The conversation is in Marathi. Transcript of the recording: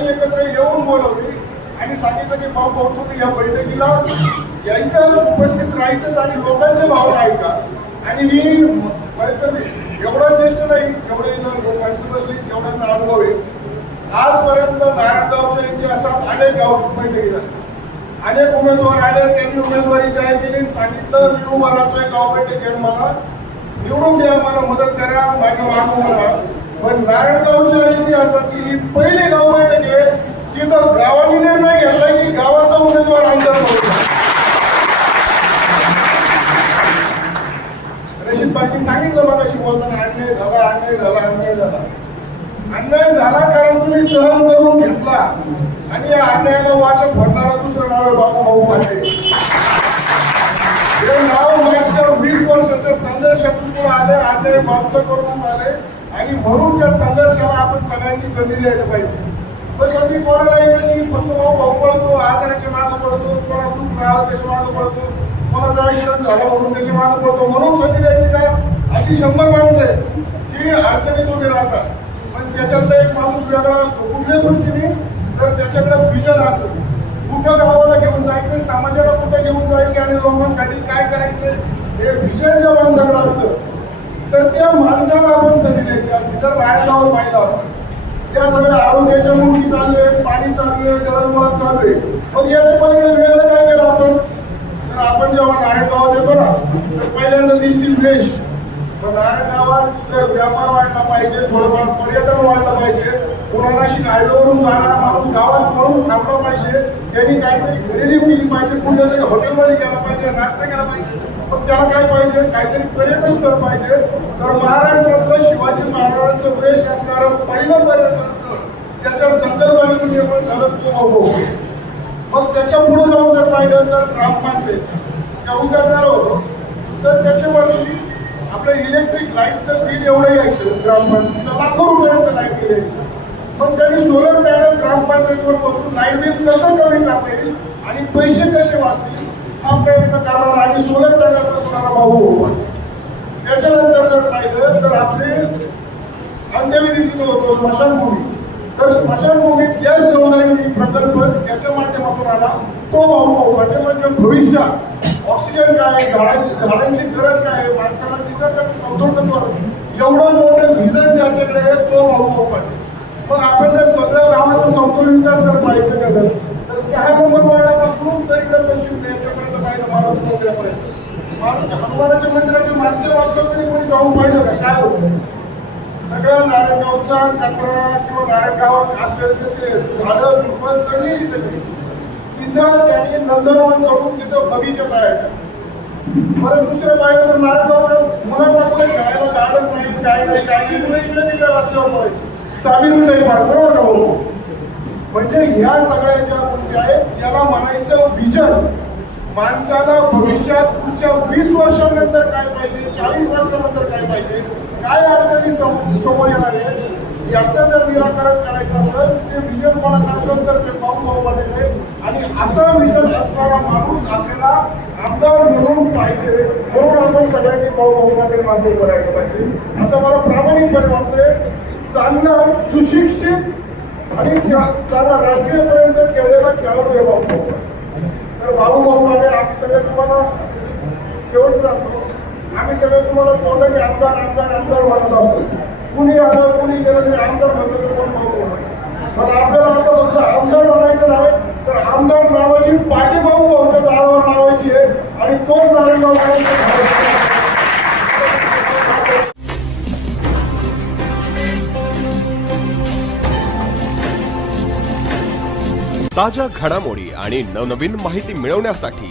येऊन बोलवली आणि सांगितलं की भाऊ भाऊ तुम्ही या बैठकीला यायचं उपस्थित राहायचंच आणि लोकांचे भावना ऐका. आणि ही एवढा एवढं ज्येष्ठ नाही एवढे इथं माणसं बसली एवढ्यांना अनुभव आहे. आजपर्यंत नारायणगावच्या इतिहासात अनेक गाव बैठकी झाली अनेक उमेदवार आले त्यांनी उमेदवारी जाहीर केली सांगितलं मी उभा राहतोय गाव बैठक घेऊन मला निवडून द्या मला मदत करा माझ्या मागून राहा पण नारायणगावच्या इतिहासातली ही पहिली गाव बैठक आहे जिथं गावाने निर्णय घेतला की गावाचा उमेदवार आमदार होता रशीद पाटील सांगितलं मला अशी बोलताना अन्याय झाला अन्याय झाला अन्याय झाला. अन्याय झाला कारण तुम्ही सहन करून घेतला. आणि या अन्यायाला वाचा फोडणारा दुसरं नाव बाबू भाऊ पाटील. हे नाव मागच्या वीस वर्षाच्या संघर्षातून पुढे आले अन्याय बाजूला करून आले आणि म्हणून त्या संघर्षाला आपण संधी द्यायला पाहिजे. पण संधी कोणाला कशी फक्त भाऊ भाऊ पडतो आजाराच्या मागं पडतो कोणाला दुःख मिळालं त्याच्या मागं पडतो कोणाचा ऍक्सिडेंट झाला म्हणून त्याच्या मागं पडतो म्हणून संधी द्यायची का? अशी शंभर माणसं आहेत की अडचणीत उभी राहतात. पण त्याच्यातला एक माणूस वेगळा असतो. कुठल्या दृष्टीने तर त्याच्याकडे विजन असतं कुठं गावाला घेऊन जायचं समाजाला कुठं घेऊन जायचे आणि लोकांसाठी काय करायचं हे विजन ज्या माणसाकडे असतं. तर त्या माणसाला आपण संधी द्यायची असते. जर नारायणावर पाहिलं आरोग्याच्या गोष्टी चालू पाणी चालू आहे दळणवळण चालू आहे. मग याच्या पलीकडे वेगळं काय केलं आपण? तर आपण जेव्हा नारायणगावात येतो ना तर पहिल्यांदा दिसतील वेश. पण नारायणगावात जर व्यापार वाढला पाहिजे थोडंफार पर्यटन वाढलं पाहिजे कोणाला हायवेवरून जाणारा माणूस गावात पळून थांबला पाहिजे त्यांनी काहीतरी खरेदी केली पाहिजे कुठल्या तरी हॉटेलमध्ये गेला पाहिजे नाश्ता केला पाहिजे पण त्याला काय पाहिजे? काहीतरी पर्यटन स्थळ पाहिजे. तर महाराष्ट्रातलं शिवाजी महाराजांचं वेश असणारं पहिलं पर्यटन स्थळ त्याच्या संदर्भाने निर्माण झालं तो हो, भाऊ हो, हो. मग त्याच्या पुढे जाऊन जर पाहिलं तर ग्रामपंचायत जेव्हा करणार होतो. तर त्याच्यावरती आपलं इलेक्ट्रिक लाईटचं बिल एवढं यायचं ग्रामपंचायतीला लाखो रुपयाचं लाइट बिल यायचं. मग त्यांनी सोलर पॅनल ग्रामपंचायतीवर बसून लाइट बिल कसं कमी करता येईल आणि पैसे कसे वाचतील हा प्रयत्न करणार आणि सोलर पॅनल बसवणारा भाऊ त्याच्यानंतर जर पाहिलं तर आपले अंत्यविधी तिथं होतो स्मशानभूमी. तर स्मशानभूमीत गॅस जोडणारी प्रकल्प. त्याच्या माध्यमातून आला. तो भाऊ भाऊ म्हणजे भविष्यात ऑक्सिजन काय आहे? झाडांची झाडांची गरज काय आहे? माणसाला निसर्गाचं संतोषत्व एवढं मोठं व्हिजन ज्याच्याकडे आहे तो भाऊ पाटील मग आपण जर सगळ्या गावाचा समतोल विकास जर पाहायचं केलं तर सहा नंबर वाड्यापासून तर इकडे पश्चिम याच्यापर्यंत पाहिलं मारुती मंदिरापर्यंत. मारुती हनुमानाच्या मंदिराच्या मागच्या वाटलं तरी कोणी जाऊन पाहिलं का? काय होतं? नारायणगावचा कचरा किंवा नारायणगावात असलेले ते झाडं झुडपं सगळी सगळी तिथं त्यांनी नंदनवन करून तिथं बगीचा तयार केला. परत दुसरं पाहिलं तर नारायणगाव मुलांना मुलं खायला गार्डन नाही काय नाही काय नाही मुलं इकडे तिकडे रस्त्यावर पडायची सावी नाही मार बरोबर का म्हणजे ह्या सगळ्या ज्या गोष्टी आहेत. याला म्हणायचं विजन. माणसाला भविष्यात पुढच्या वीस वर्षानंतर काय पाहिजे चाळीस वर्षानंतर काय पाहिजे काय अडचणी सम- समोर येणार आहेत? याचं जर निराकरण करायचं असेल ते विजन कोणाचं असेल तर ते पाहू भाऊ पाटील आहे. आणि असं विजन असणारा माणूस आपल्याला आमदार म्हणून पाहिजे म्हणून आपण सगळ्यांनी पाहू भाऊ पाटील मागे करायला पाहिजे. असं मला प्रामाणिकपणे वाटतंय. चांगलं सुशिक्षित आणि त्याला चांगला राष्ट्रीयपर्यंत खेळलेला खेळाडू आहे भाऊ भाऊ तर भाऊ भाऊ पाटील आम्ही सगळे तुम्हाला शेवट सांगतो आम्ही सगळे तुम्हाला तोंडाने आमदार आमदार आमदार म्हणत असतो. कुणी आलं कुणी गेलं तरी आमदार म्हणलं तर कोण भाऊ पण आपल्याला आता सुद्धा आमदार म्हणायचं नाही तर आमदार नावाची पाठी भाऊ भाऊच्या दारावर नावायची आहे. आणि तोच नारायणगाव ताज्या घडामोडी आणि नवनवीन माहिती मिळवण्यासाठी